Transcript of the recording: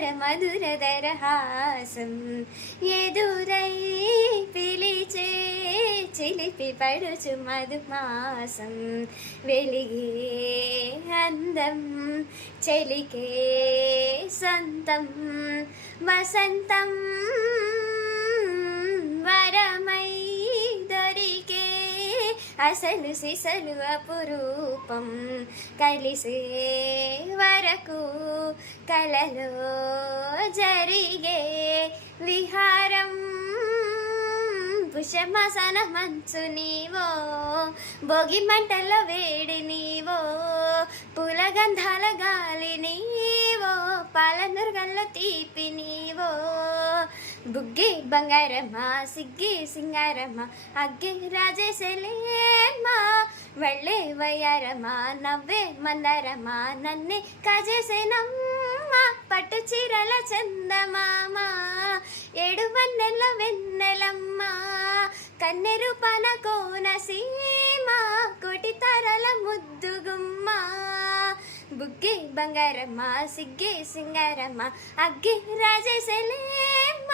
మధుర మధుర దరహాసం ఎదురై పిలిచే చిలిపి పడుచు మధుమాసం వెలిగే అందం చెలికే సంతం వసంతం వరమై దొరికే అసలు సిసలు అపురూపం కలిసే వరకు కలలో జరిగే విహారం పుష్యమాసన మంచు నీవో భోగి మంటల వేడి నీవో పూల గంధాల గాలి నీవో పాలనుర్గల్ల తీపి నీవో బుగ్గే బంగారమ్మా సిగ్గే సింగారమ్మా అగ్గే రాజేశలేమ్మా వెళ్ళే వయ్యారమ్మా నవ్వే మందారమ్మా నన్నే కాజేసేనమ్మా పట్టు చీరల చందమామ ఏడు వన్నెల వెన్నెలమ్మ కన్నెరు పన కోనసీమ కోటి తారల ముద్దుగుమ్మ బుగ్గే బంగారమ్మ సిగ్గే సింగారమ్మ అగ్గే రాజేశలేమ్మ